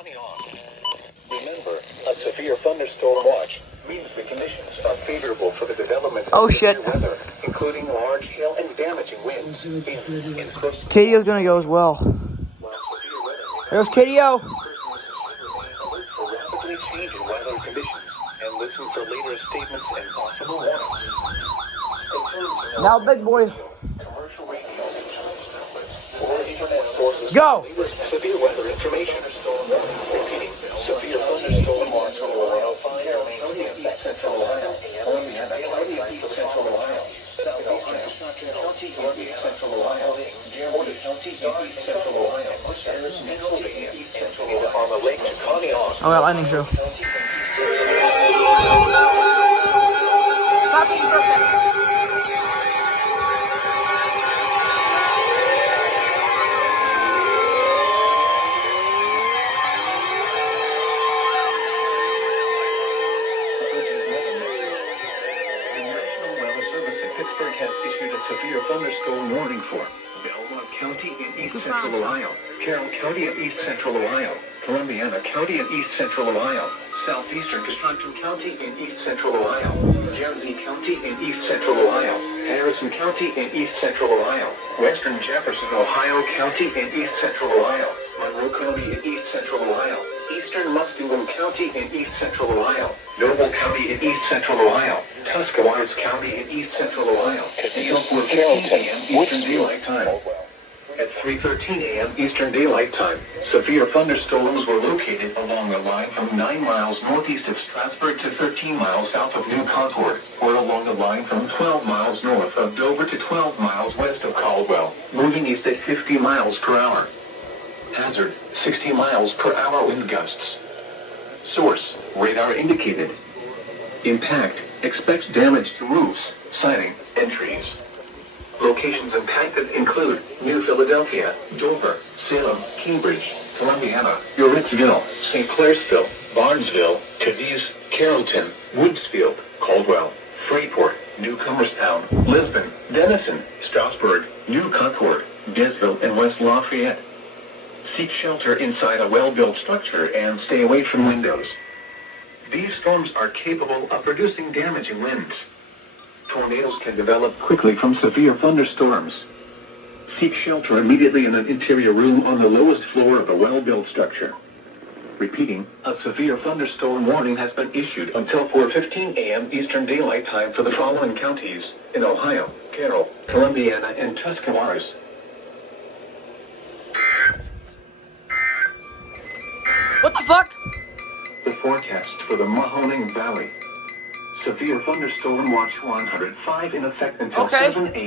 Connie on. Remember, a severe thunderstorm watch means the conditions are favorable for the development of severe weather, including large hail and damaging winds. KDO's gonna go as well. There's KDO. Rapidly changing weather conditions and listen for later statements and possible warnings. Now, big boy. Commercial radio or internet sources. Go. Severe weather information. Repeating. Severe thunderstorm watch for Central Ohio, Central Ohio, South Ohio, Central Ohio, Central Ohio, on the Lake Connie on. Oh, that lightning show. Stop eating for a second. Pittsburgh has issued a severe thunderstorm warning for Belmont County in East Central Ohio, Carroll County in East Central Ohio, Columbiana County in East Central Ohio, Southeastern Wisconsin County in East Central Ohio, Jersey County in East Central Ohio, Harrison County in East Central Ohio, Western Jefferson, Ohio County in East Central Ohio, Monroe County in East Central Ohio, Eastern Muskegon County in East Central Ohio, Noble County in East Central Ohio, Tuscarawas County in East Central Ohio, at 4:15 a.m. Eastern Daylight Time. At 3:13 a.m. Eastern Daylight Time, severe thunderstorms were located along a line from 9 miles northeast of Strasburg to 13 miles south of New Concord, or along a line from 12 miles north of Dover to 12 miles west of Caldwell, moving east at 50 miles per hour. Hazard, 60 miles per hour wind gusts. Source, radar indicated. Impact, expects damage to roofs, siding, and trees. Locations impacted include New Philadelphia, Dover, Salem, Cambridge, Columbiana, Uritzville, St. Clairsville, Barnesville, Cadiz, Carrollton, Woodsfield, Caldwell, Freeport, Newcomerstown, Lisbon, Denison, Strasburg, New Concord, Denville, and West Lafayette. Seek shelter inside a well-built structure and stay away from windows. These storms are capable of producing damaging winds. Tornadoes can develop quickly from severe thunderstorms. Seek shelter immediately in an interior room on the lowest floor of a well-built structure. Repeating, a severe thunderstorm warning has been issued until 4:15 a.m. Eastern Daylight Time for the following counties in Ohio, Carroll, Columbiana, and Tuscarawas. What the fuck? The forecast for the Mahoning Valley. Severe thunderstorm watch 105 in effect until 7 a.m.